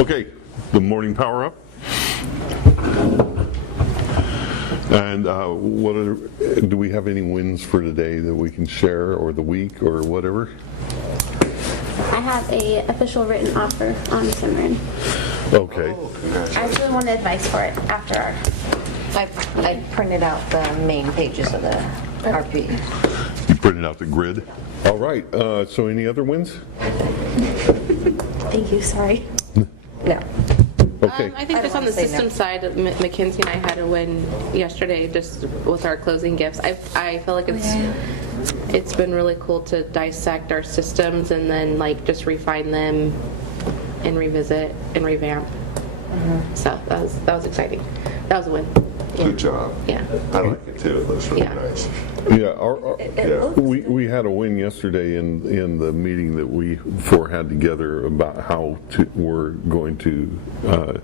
Okay, the morning power up. And do we have any wins for today that we can share, or the week, or whatever? I have a official written offer on Simran. Okay. I actually wanted advice for it after our. I printed out the main pages of the RP. You printed out the grid. All right. So any other wins? Thank you. Sorry. No. Okay. I think just on the system side, Mackenzie and I had a win yesterday just with our closing gifts. I feel like it's been really cool to dissect our systems and then like just refine them and revisit and revamp. So that was exciting. That was a win. Good job. Yeah. I like it too. It looks really nice. Yeah, we had a win yesterday in the meeting that we four had together about how we're going to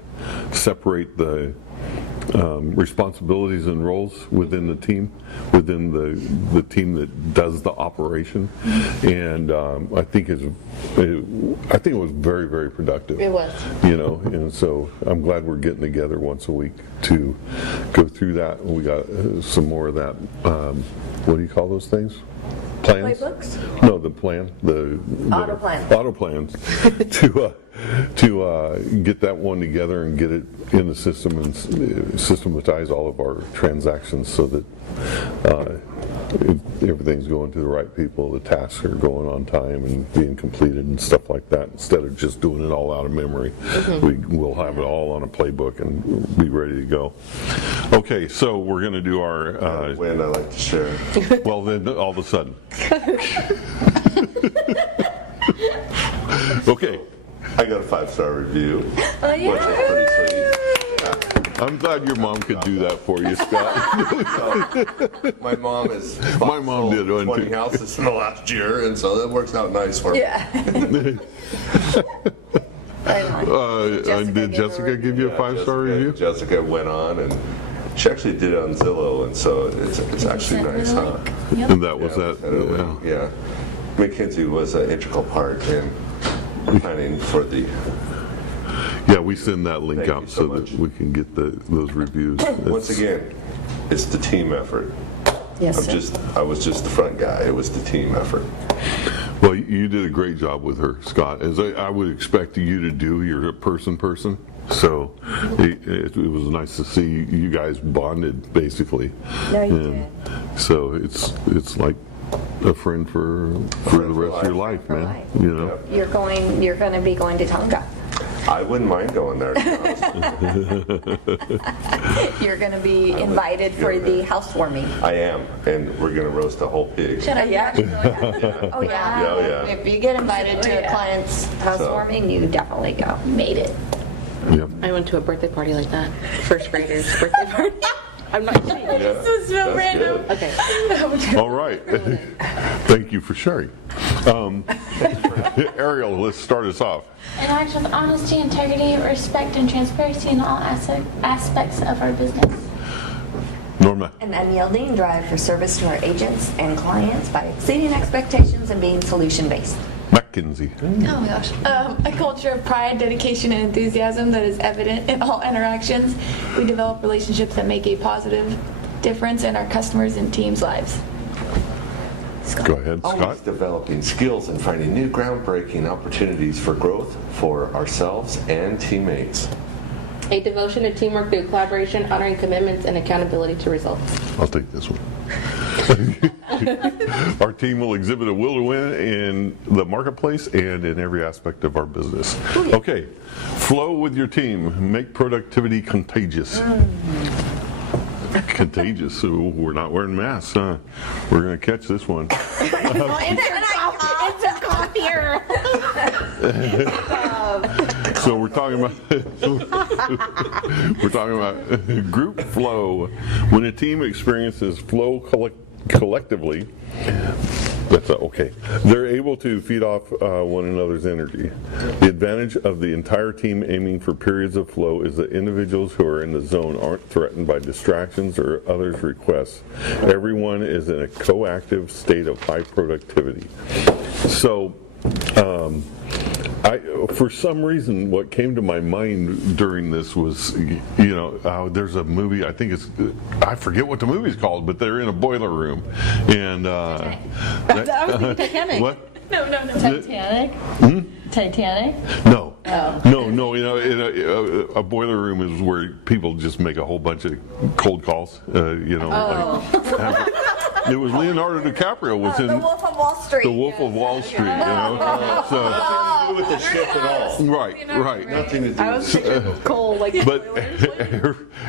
separate the responsibilities and roles within the team, within the team that does the operation, and I think it was very, very productive. It was. And so I'm glad we're getting together once a week to go through that. We got some more of that. What do you call those things? Plans? Playbooks? No, the plan. The Auto plans. Auto plans to get that one together and get it in the system and systematize all of our transactions so that everything's going to the right people, the tasks are going on time and being completed and stuff like that, instead of just doing it all out of memory. We'll have it all on a playbook and be ready to go. Okay, so we're going to do our Win I like to share. well then all of a sudden. Okay. I got a 5-star review. Oh, yeah. Which is pretty sweet. I'm glad your mom could do that for you, Scott. My mom is My mom did one 20 too. houses in the last year, and so that works out nice for me. Yeah. Right on. Did Jessica give you a 5-star review? Jessica went on, and she actually did it on Zillow, and so it's actually nice, huh? And that was that. Yeah. Mackenzie was an integral part in planning for the. Yeah, we send that link Thank out you so so much. that we can get those reviews. Once again, it's the team effort. Yes, sir. I was just the front guy. It was the team effort. Well, you did a great job with her, Scott, as I would expect you to do. You're a person. So it was nice to see you guys bonded, basically. No, you And so it's like a friend for the rest of your life, man. You're going to be going to Tonga. I wouldn't mind going there. You're going to be invited for the housewarming. I am, and we're going to roast a whole pig. Yeah. Oh, yeah. Yeah. If you get invited to a client's housewarming, you definitely go. Made it. Yep. I went to a birthday party like that. First graders birthday party. I'm not kidding. Yeah, This was so that's random. good. Okay. All right. Thank you for sharing. Ariel, let's start us off. And act with honesty, integrity, respect, and transparency in all aspects of our business. Norma. An unyielding drive for service to our agents and clients by exceeding expectations and being solution-based. Mackenzie. Oh my gosh. A culture of pride, dedication, and enthusiasm that is evident in all interactions. We develop relationships that make a positive difference in our customers' and teams' lives. Go ahead, Scott. Always developing skills and finding new groundbreaking opportunities for growth for ourselves and teammates. A devotion to teamwork through collaboration, honoring commitments, and accountability to results. I'll take this one. Our team will exhibit a will to win in the marketplace and in every aspect of our business. Okay, flow with your team. Make productivity contagious. Contagious. So we're not wearing masks, huh? We're going to catch this one. It's a copier. So we're talking about group flow. When a team experiences flow collectively, they're able to feed off one another's energy. The advantage of the entire team aiming for periods of flow is that individuals who are in the zone aren't threatened by distractions or others' requests. Everyone is in a coactive state of high productivity. So For some reason, what came to my mind during this was, there's a movie, I think I forget what the movie's called, but they're in a boiler room. And I was thinking Titanic. What? No. Titanic? Titanic? No. No, a boiler room is where people just make a whole bunch of cold calls, it was Leonardo DiCaprio was in The Wolf of Wall Street. The Wolf of Wall Street, So, Nothing to do with the ship at all. right. Nothing to do I was picturing Cole like. But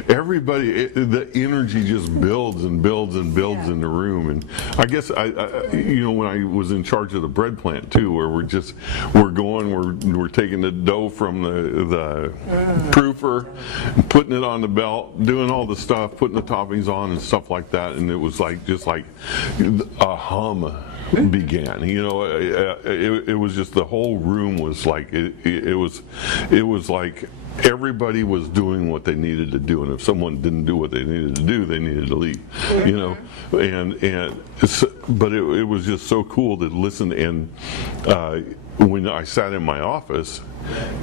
everybody, the energy just builds and builds and builds in the room. And I guess when I was in charge of the bread plant too, where we're taking the dough from the proofer, putting it on the belt, doing all the stuff, putting the toppings on and stuff like that, and it was just like a hum began. It was just the whole room was like it was like everybody was doing what they needed to do, and if someone didn't do what they needed to do, they needed to leave. But it was just so cool to listen. And when I sat in my office,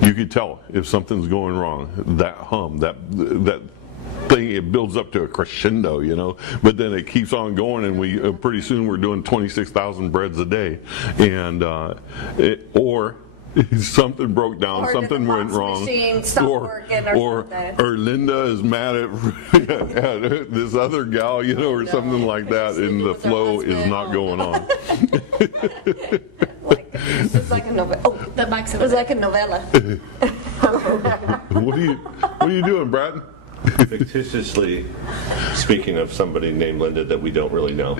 you could tell if something's going wrong. That hum, that thing, it builds up to a crescendo, but then it keeps on going, and we pretty soon we're doing 26,000 breads a day, and or something broke down, Or something did the went box wrong, machine stop working or something. or Linda is mad at this other gal, or something like that, and the flow is not going on. It's like a novella. Oh, The mic's it over was there. like a novella. What are you doing, Brad? Fictitiously speaking of somebody named Linda that we don't really know.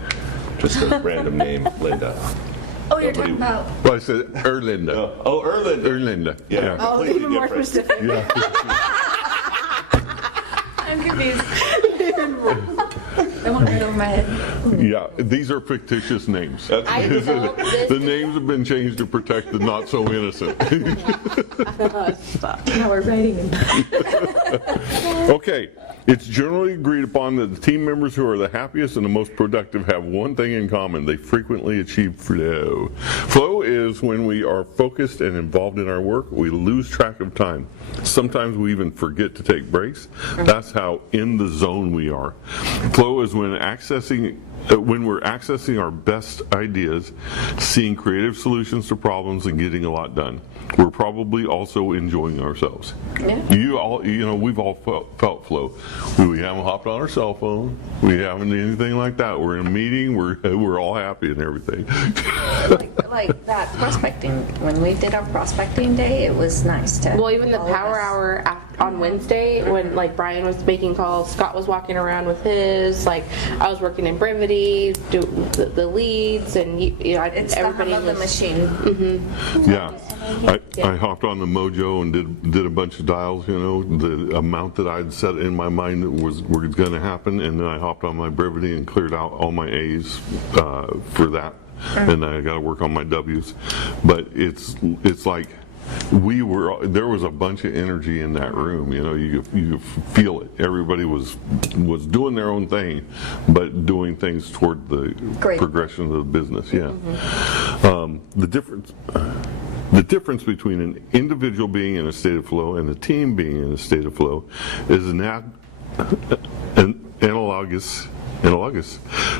Just a random name, Linda. Oh, you're talking about. Well, I said Erlinda. Oh, Erlinda. Erlinda. Yeah. Oh, completely even more different. specific. I'm confused. I want to over my head. Yeah, these are fictitious names. I developed this. The names have been changed to protect the not so innocent. Now we're writing them. Okay, it's generally agreed upon that the team members who are the happiest and the most productive have one thing in common: they frequently achieve flow. Flow is when we are focused and involved in our work, we lose track of time. Sometimes we even forget to take breaks. That's how in the zone we are. Flow is when we're accessing our best ideas, seeing creative solutions to problems, and getting a lot done. We're probably also enjoying ourselves. Yeah. We've all felt flow. We haven't hopped on our cell phone. We haven't anything like that. We're in a meeting. We're all happy and everything. like that prospecting. When we did our prospecting day, it was nice to. Well, even the all of power us- hour on Wednesday, when Brian was making calls, Scott was walking around with his. I was working in brevity, do the leads, and It's everybody the hum of the was. machine. Yeah. I hopped on the Mojo and did a bunch of dials. The amount that I'd set in my mind was going to happen, and then I hopped on my brevity and cleared out all my A's for that, and I got to work on my W's. But it's like there was a bunch of energy in that room. You could feel it. Everybody was doing their own thing, but doing things toward the Great. progression of the business. Yeah. The difference between an individual being in a state of flow and a team being in a state of flow is analogous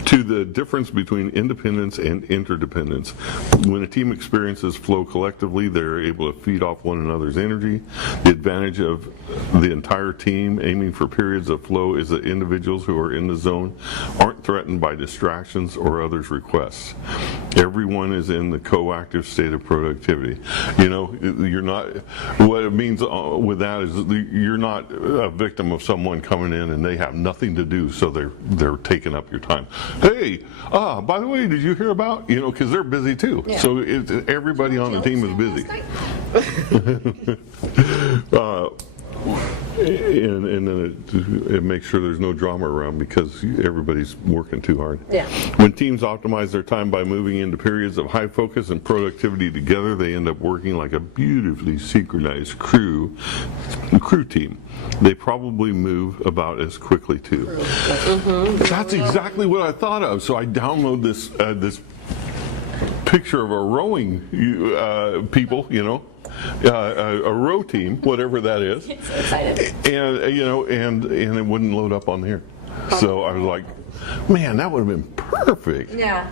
to the difference between independence and interdependence. When a team experiences flow collectively, they're able to feed off one another's energy. The advantage of the entire team aiming for periods of flow is that individuals who are in the zone aren't threatened by distractions or others' requests. Everyone is in the coactive state of productivity. You're not, what it means with that is you're not a victim of someone coming in and they have nothing to do, so they're taking up your time. Hey, by the way, did you hear about, because they're busy too. Yeah. So everybody on the team is busy. And then it makes sure there's no drama around because everybody's working too hard. Yeah. When teams optimize their time by moving into periods of high focus and productivity together, they end up working like a beautifully synchronized crew team. They probably move about as quickly too. That's exactly what I thought of. So I download this picture of a rowing people, a row team, whatever that is. So excited. And and it wouldn't load up on here. So I was like, man, that would have been perfect. Yeah.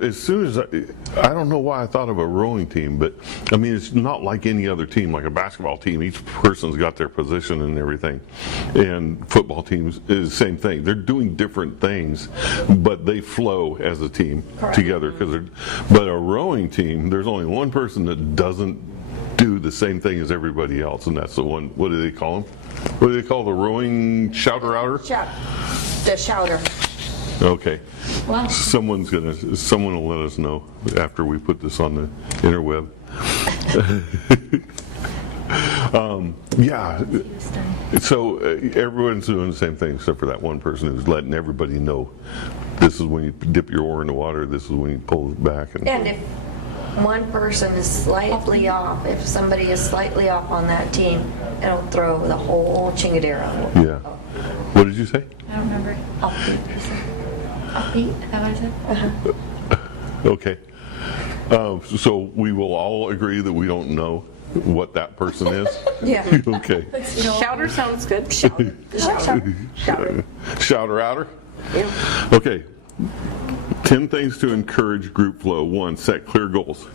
As soon as I don't know why I thought of a rowing team, but I mean, it's not like any other team, like a basketball team. Each person's got their position and everything. And football teams is the same thing. They're doing different things, but they flow as a team together. But a rowing team, there's only one person that doesn't do the same thing as everybody else, and that's the one. What do they call them? What do they call the rowing shouter-outer? The shouter. Okay. Wow. Someone will let us know after we put this on the interweb. Yeah. So everyone's doing the same thing except for that one person who's letting everybody know. This is when you dip your oar in the water. This is when you pull it back. And if one person is slightly off, if somebody is slightly off on that team, it'll throw the whole chingadera. Yeah. What did you say? I don't remember. Offbeat. Offbeat? Is that what I said? Okay. So we will all agree that we don't know what that person is? Yeah. Okay. Shouter sounds good. Shouter. Shouter outer? Yeah. Okay. 10 things to encourage group flow. 1, set clear goals.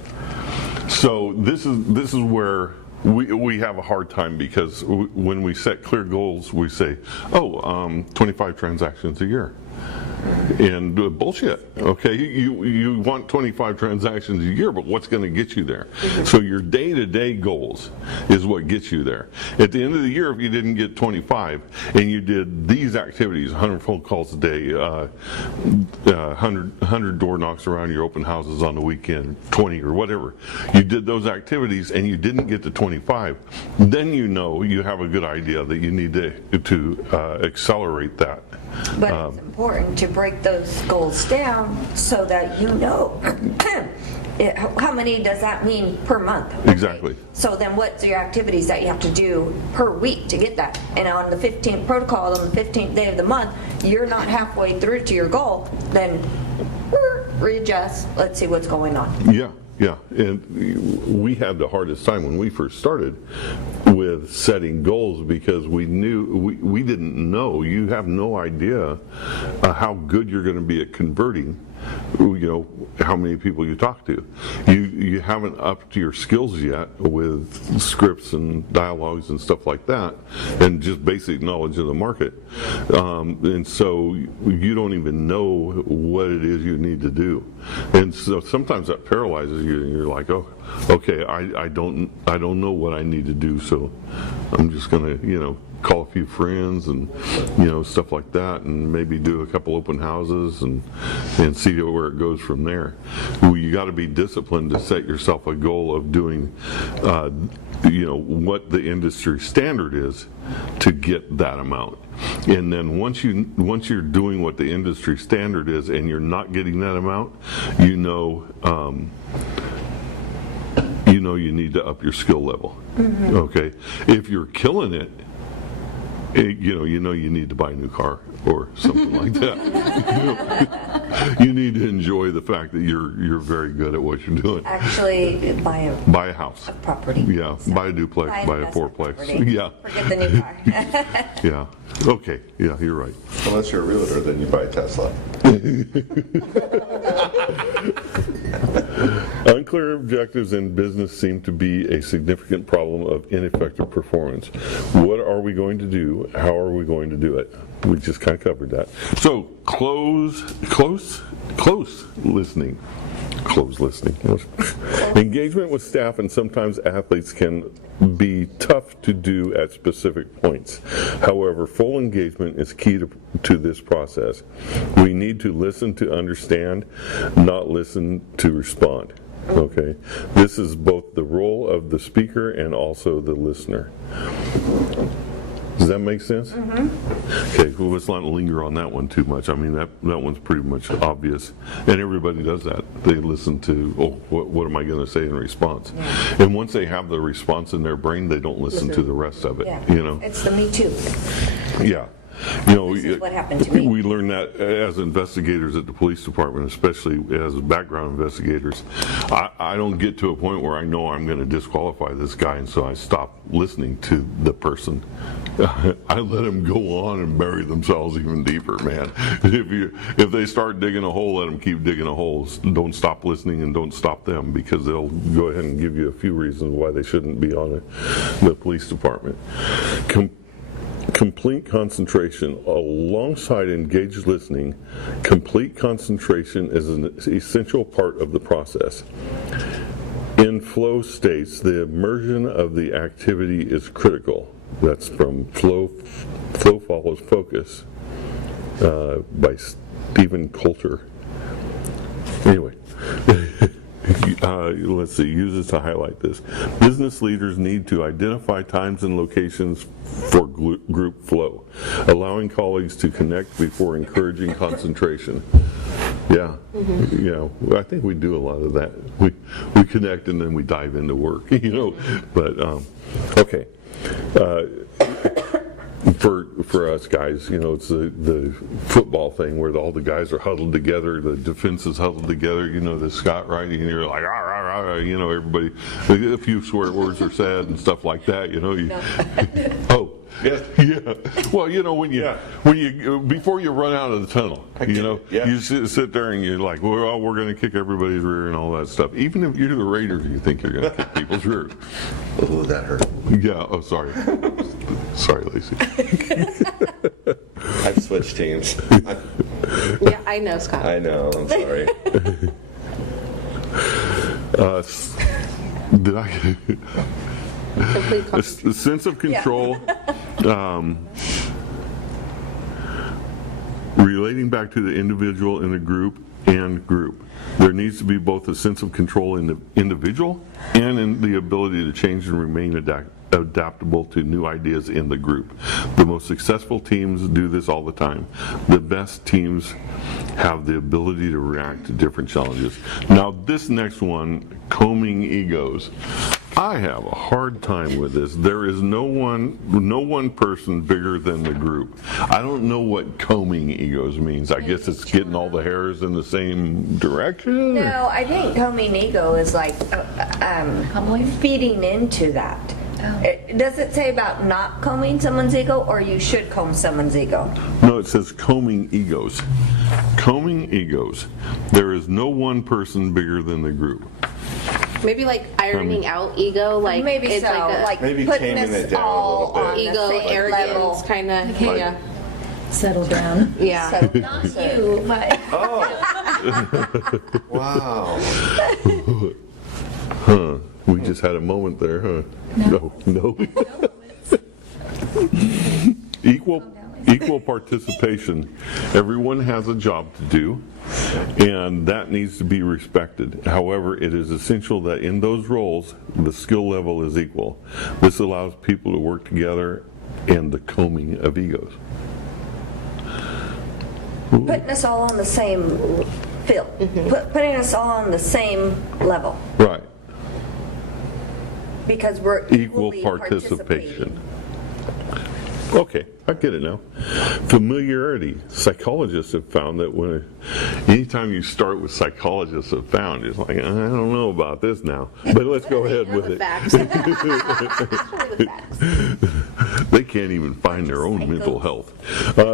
So this is where we have a hard time, because when we set clear goals, we say, 25 transactions a year. And bullshit. Okay, you want 25 transactions a year, but what's going to get you there? So your day-to-day goals is what gets you there. At the end of the year, if you didn't get 25 and you did these activities, 100 phone calls a day, 100 door knocks around your open houses on the weekend, 20 or whatever, you did those activities and you didn't get to 25, then you know you have a good idea that you need to accelerate that. But it's important to break those goals down so that you know how many does that mean per month. Okay? Exactly. So then what's your activities that you have to do per week to get that? And on the 15th protocol, on the 15th day of the month, you're not halfway through to your goal, then readjust, let's see what's going on. Yeah. Yeah, and we had the hardest time when we first started with setting goals, because we didn't know. You have no idea how good you're going to be at converting, how many people you talk to. You haven't upped your skills yet with scripts and dialogues and stuff like that, and just basic knowledge of the market. And so you don't even know what it is you need to do. And so sometimes that paralyzes you, and you're like, oh, okay, I don't know what I need to do, so I'm just going to, call a few friends and stuff like that, and maybe do a couple open houses and see where it goes from there. You got to be disciplined to set yourself a goal of doing what the industry standard is to get that amount. And then once you're doing what the industry standard is and you're not getting that amount, you need to up your skill level. Mm-hmm. Okay, if you're killing it, you need to buy a new car or something like that. You need to enjoy the fact that you're very good at what you're doing. Actually, buy a house, a property. Yeah, so buy a duplex, buy a fourplex. Property. Yeah. Forget the new car. Yeah. Okay. Yeah, you're right. Unless you're a realtor, then you buy a Tesla. Unclear objectives in business seem to be a significant problem of ineffective performance. What are we going to do? How are we going to do it? We just kind of covered that. So close listening. Close listening. Engagement with staff and sometimes athletes can be tough to do at specific points. However, full engagement is key to this process. We need to listen to understand, not listen to respond. Okay? This is both the role of the speaker and also the listener. Does that make sense? Mm-hmm. Okay, well, let's not linger on that one too much. I mean, that one's pretty much obvious. And everybody does that. They listen to, what am I going to say in response? Yeah. And once they have the response in their brain, they don't listen to the rest of it. Yeah. You know? It's the me too. Yeah. You know, This is what happened to me. we learn that as investigators at the police department, especially as background investigators. I don't get to a point where I know I'm going to disqualify this guy, and so I stop listening to the person. I let them go on and bury themselves even deeper, man. If they start digging a hole, let them keep digging a hole. Don't stop listening and don't stop them, because they'll go ahead and give you a few reasons why they shouldn't be on the police department. Complete concentration alongside engaged listening. Complete concentration is an essential part of the process. In flow states, the immersion of the activity is critical. That's from Flow Follows Focus by Stephen Coulter. Anyway, let's see, uses to highlight this. Business leaders need to identify times and locations for group flow, allowing colleagues to connect before encouraging concentration. Yeah, you know, I think we do a lot of that. We connect and then we dive into work, you know. But okay. For us guys, you know, it's the football thing where all the guys are huddled together, the defense is huddled together, you know, the Scott writing, and you're like, rah, rah, rah, you know, everybody, a few swear words are said and stuff like that, you know. Oh, yeah. Well, you know, when you before you run out of the tunnel, you know, you sit there and you're like, well, we're going to kick everybody's rear and all that stuff. Even if you're the Raiders, you think you're going to kick people's rear. Oh, that hurt. Yeah. Oh, sorry. Sorry, Lacey. I've switched teams. Yeah, I know, Scott. I know, I'm sorry. Did I? Complete A sense of control, relating back to the individual in the group and group. There needs to be both a sense of control in the individual and in the ability to change and remain adaptable to new ideas in the group. The most successful teams do this all the time. The best teams have the ability to react to different challenges. Now this next one, combing egos. I have a hard time with this. There is no one person bigger than the group. I don't know what combing egos means. I guess it's getting all the hairs in the same direction. No, I think combing ego is like feeding into that. Does it say about not combing someone's ego, or you should comb someone's ego? No, it says combing egos. Combing egos. There is no one person bigger than the group. Maybe like ironing out ego, like Maybe it's so, like Maybe putting taming us it down a all little bit. on the ego, same arrogance, level. kind of. Yeah, Settle down. yeah. So, Not you, but Wow. Huh. We just had a moment there, huh? No. Equal participation. Everyone has a job to do, and that needs to be respected. However, it is essential that in those roles, the skill level is equal. This allows people to work together and the combing of egos. putting us all on the same field, putting us all on the same level, Right. because we're Equal equally participation. Okay, I get it now. Familiarity. Psychologists have found that anytime you start with psychologists have found, it's like, I don't know about this now, but let's go ahead with it. Facts. Show me the facts. They can't even find their own mental health.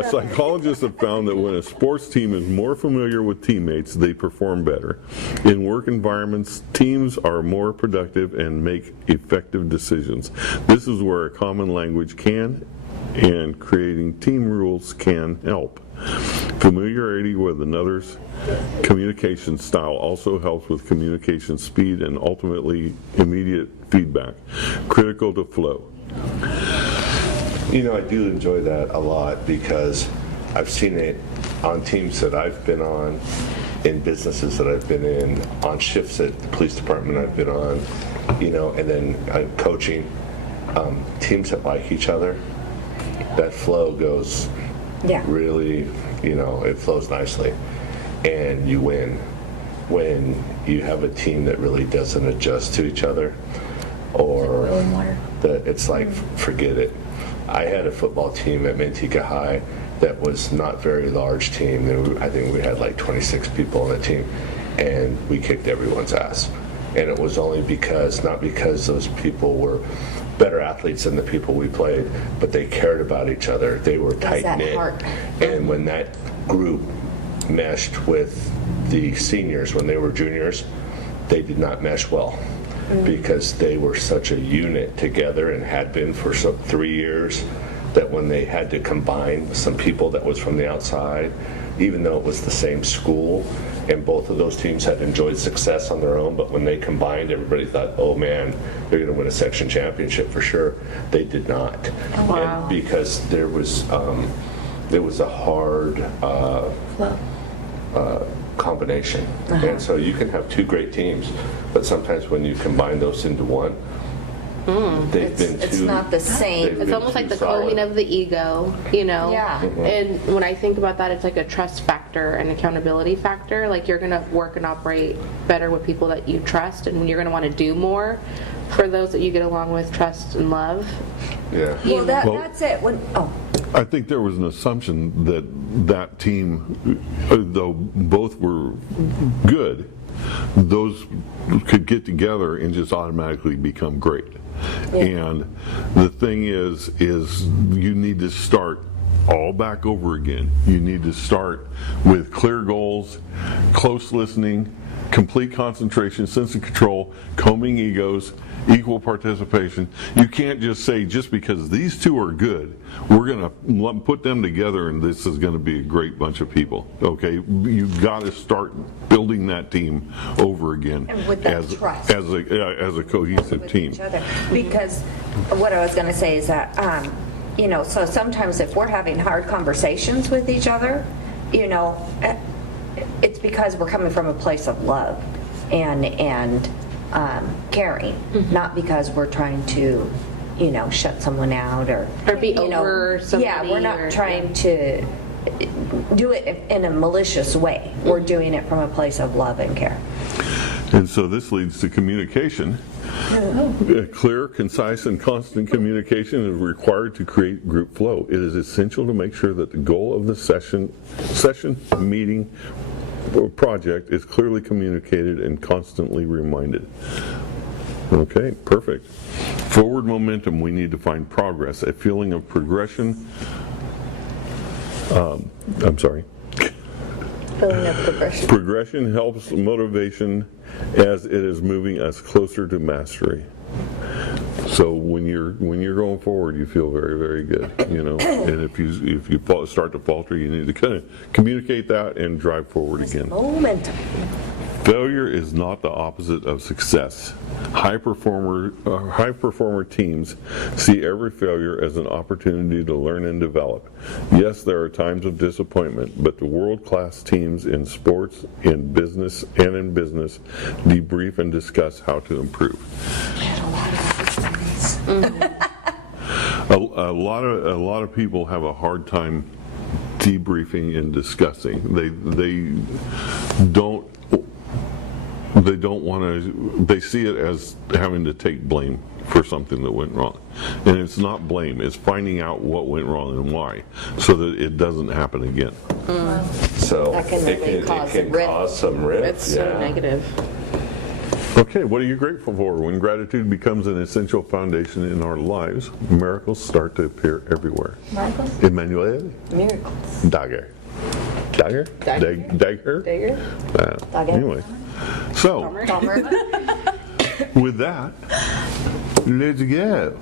Psychologists have found that when a sports team is more familiar with teammates, they perform better. In work environments, teams are more productive and make effective decisions. This is where a common language can and creating team rules can help. Familiarity with another's communication style also helps with communication speed and ultimately immediate feedback, critical to flow. You know, I do enjoy that a lot because I've seen it on teams that I've been on, in businesses that I've been in, on shifts at the police department I've been on, you know, and then coaching teams that like each other. That flow goes really, you know, it flows nicely, and you win. When you have a team that really doesn't adjust to each other, or that it's like, forget it. I had a football team at Manteca High that was not very large team. I think we had like 26 people on the team, and we kicked everyone's ass. And it was only because, not because those people were better athletes than the people we played, but they cared about each other. They were tight-knit. And when that group meshed with the seniors, when they were juniors, they did not mesh well because they were such a unit together and had been for 3 years that when they had to combine some people that was from the outside, even though it was the same school, and both of those teams had enjoyed success on their own, but when they combined, everybody thought, oh man, they're going to win a section championship for sure. They did not. Wow. And because there was a hard combination. And so you can have two great teams, but sometimes when you combine those into one, It's not the same. It's almost like the combing of the ego, you know? Yeah. And when I think about that, it's like a trust factor and accountability factor. Like you're going to work and operate better with people that you trust, and you're going to want to do more for those that you get along with, trust and love. Yeah. Well, that's it. I think there was an assumption that that team, though both were good, those could get together and just automatically become great. Yeah. And the thing is you need to start all back over again. You need to start with clear goals, close listening, complete concentration, sense of control, combing egos, equal participation. You can't just say, just because these two are good, we're going to put them together and this is going to be a great bunch of people. Okay? You've got to start building that team over again and with that trust. As a cohesive team. Each other. Because what I was going to say is that, so sometimes if we're having hard conversations with each other, it's because we're coming from a place of love and caring, not because we're trying to, shut someone out or be over somebody. Yeah, we're not trying to do it in a malicious way. We're doing it from a place of love and care. And so this leads to communication. Clear, concise, and constant communication is required to create group flow. It is essential to make sure that the goal of the session, meeting, or project is clearly communicated and constantly reminded. Okay, perfect. Forward momentum, we need to find progress, a feeling of progression. Feeling of progression. Progression helps motivation as it is moving us closer to mastery. So when you're going forward, you feel very, very good, And if you start to falter, you need to kind of communicate that and drive forward again. Momentum. Failure is not the opposite of success. High performer teams see every failure as an opportunity to learn and develop. Yes, there are times of disappointment, but the world-class teams in sports, in business, debrief and discuss how to improve. A lot of people have a hard time debriefing and discussing. They don't want to. They see it as having to take blame for something that went wrong, and it's not blame. It's finding out what went wrong and why, so that it doesn't happen again. So that can really cause some rift. It's so negative. Okay, what are you grateful for? When gratitude becomes an essential foundation in our lives, miracles start to appear everywhere. Miracles? Emmanuel? Miracles. Dagger. Anyway, so with that, let's go.